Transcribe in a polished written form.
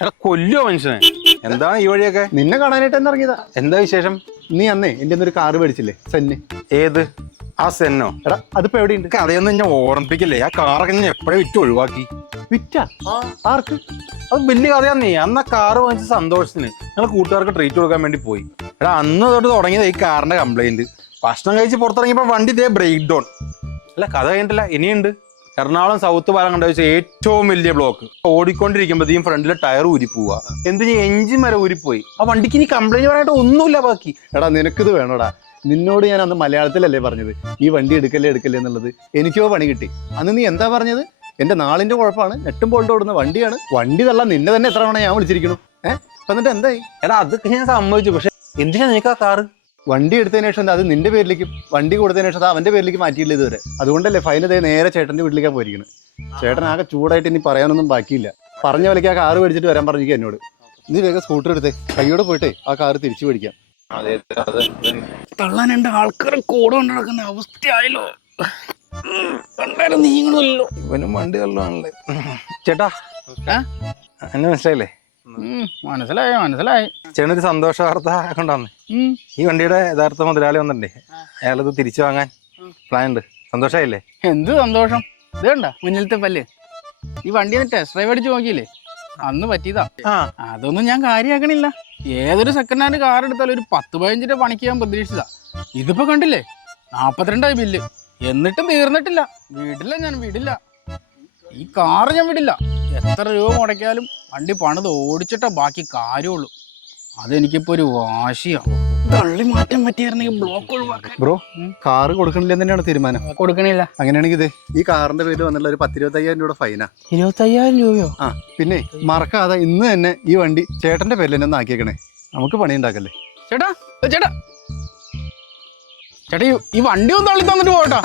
എടാ കൊല്ലോ മനുഷ്യനെ. എന്താണ് ഈ വഴിയൊക്കെ? നിന്നെ കാണാനായിട്ട് തന്നെ ഇറങ്ങിയതാ. എന്താ വിശേഷം? നീ അന്നേ എന്റെ ഒരു കാറ് മേടിച്ചില്ലേ, സെന്ന്? ഏത്? ആ സെന്നോ? എടാ അതിപ്പോ എവിടെയുണ്ട്? കഥയൊന്നും ഞാൻ ഓർമ്മിപ്പിക്കില്ലേ. ആ കാറൊക്കെ ഞാൻ എപ്പോഴേ വിറ്റ് ഒഴിവാക്കി. വിറ്റാ? ആർക്ക്? അത് വലിയ കഥയാന്നേ. അന്ന് ആ കാറ് വാങ്ങിച്ച സന്തോഷത്തിന് ഞങ്ങൾ കൂട്ടുകാർക്ക് ട്രീറ്റ് കൊടുക്കാൻ വേണ്ടി പോയി. എടാ അന്ന് തൊട്ട് തുടങ്ങിയത് ഈ കാറിന്റെ കംപ്ലൈന്റ്. ഭക്ഷണം കഴിച്ച് പുറത്തിറങ്ങിയപ്പോ വണ്ടി ഇതേ ബ്രേക്ക് ഡൗൺ. അല്ല കഥ കഴിഞ്ഞിട്ടില്ല, ഇനിയുണ്ട്. എറണാകുളം സൗത്ത് പാലം കണ്ട വെച്ചാൽ ഏറ്റവും വലിയ ബ്ലോക്ക്. ഓടിക്കൊണ്ടിരിക്കുമ്പോഴത്തേക്കും ഫ്രണ്ടിലെ ടയർ ഊരി പോവാ. എന്തിന് എഞ്ചിൻ വരെ ഊരിപ്പോയി. ആ വണ്ടിക്ക് ഇനി കംപ്ലൈന്റ് പറയാനായിട്ട് ഒന്നുമില്ല ബാക്കി. എടാ നിനക്കിത് വേണോടാ. നിന്നോട് ഞാൻ അന്ന് മലയാളത്തിലല്ലേ പറഞ്ഞത് ഈ വണ്ടി എടുക്കല്ലേ എന്നുള്ളത്? എനിക്കോ പണി കിട്ടി. അന്ന് നീ എന്താ പറഞ്ഞത്? എന്റെ നാളിന്റെ കുഴപ്പമാണ്, നെട്ടും ബോൾട്ടും ഓടുന്ന വണ്ടിയാണ്, വണ്ടി തള്ളാൻ നിന്നെ തന്നെ എത്ര തവണ ഞാൻ വിളിച്ചിരിക്കുന്നു. എന്നിട്ട് എന്തായി? എടാ അതൊക്കെ ഞാൻ സമ്മതിച്ചു. പക്ഷെ എന്തിനാ നിനക്ക് ആ കാറ്? വണ്ടി എടുത്തതിന് ശേഷം അത് നിന്റെ പേരിലേക്കും വണ്ടി കൊടുത്തതിന് ശേഷം അത് അവന്റെ പേരിലേക്ക് മാറ്റിയില്ല ഇതുവരെ. അതുകൊണ്ടല്ലേ ഫൈൻ ഇതേ നേരെ ചേട്ടന്റെ വീട്ടിലേക്കാണ് പോയിരിക്കുന്നത്. ചേട്ടൻ ആകെ ചൂടായിട്ട് ഇനി പറയാനൊന്നും ബാക്കിയില്ല. പറഞ്ഞ വിലയ്ക്ക് ആ കാറ് മേടിച്ചിട്ട് വരാൻ പറഞ്ഞിരിക്കുക എന്നോട്. നീ വേഗം സ്കൂട്ടർ എടുത്തേ, കൈയോടെ പോയിട്ടേ ആ കാറ് തിരിച്ചു മേടിക്കാം. തള്ളാൻ എന്റെ ആൾക്കാരെ കൂടെ കൊണ്ട് നടക്കുന്ന അവസ്ഥയായല്ലോ. നീങ്ങളല്ലോ ഇവനും വണ്ടി കള്ളാണല്ലേ. ചേട്ടാ എന്നെ മനസ്സിലായില്ലേ? മനസ്സിലായി. ചേട്ടനൊരു സന്തോഷ വാർത്ത കൊണ്ടാന്ന്. ഈ വണ്ടിയുടെ യഥാർത്ഥ മുതലാളി വന്നിട്ടുണ്ടേ. അയാളത് തിരിച്ചു വാങ്ങാൻ പ്ലാൻ ഉണ്ട്. സന്തോഷായില്ലേ? എന്ത് സന്തോഷം. ഇത് കണ്ട മുന്നിലത്തെ പല്ല്. ഈ വണ്ടി ടെസ്റ്റ് ഡ്രൈവ് അടിച്ച് നോക്കിയില്ലേ? അന്ന് പറ്റിയതാ. അതൊന്നും ഞാൻ കാര്യമാക്കണില്ല. ഏതൊരു സെക്കൻഡ് ഹാൻഡ് കാർ എടുത്താലും ഒരു 10-15 രൂപ പണിക്ക് ഞാൻ പ്രതീക്ഷിച്ചതാ. ഇതിപ്പോ കണ്ടില്ലേ 42 ബില്ല്. എന്നിട്ടും തീർന്നിട്ടില്ല. വിടില്ല. ഈ കാറ് ഞാൻ വിടില്ല. എത്ര രൂപ മുടക്കിയാലും വണ്ടി പണിത് ഓടിച്ചിട്ടേ ബാക്കി കാര്യമുള്ളൂ. അതെനിക്കിപ്പോ ഒരു വാശിയാണ്. തള്ളി മാറ്റാൻ പറ്റിയായിരുന്നെങ്കിൽ ബ്ലോക്ക് ഒഴിവാക്കാൻ. ബ്രോ, കാറ് കൊടുക്കണില്ലെന്ന് തന്നെയാണ് തീരുമാനം? കൊടുക്കണില്ല. അങ്ങനെയാണെങ്കിൽ ഇതേ ഈ കാറിന്റെ പേരിൽ വന്നുള്ള ഒരു 10-25,000 രൂപ ഫൈനാ. 25,000 രൂപയോ? പിന്നെ മറക്കാതെ ഇന്ന് തന്നെ ഈ വണ്ടി ചേട്ടന്റെ പേരിൽ തന്നെ ഒന്ന് ആക്കിയേക്കണേ. നമുക്ക് പണി ഉണ്ടാക്കല്ലേ. ചേട്ടാ ഈ വണ്ടി ഒന്ന് തള്ളി തന്നിട്ട് പോകട്ടോ.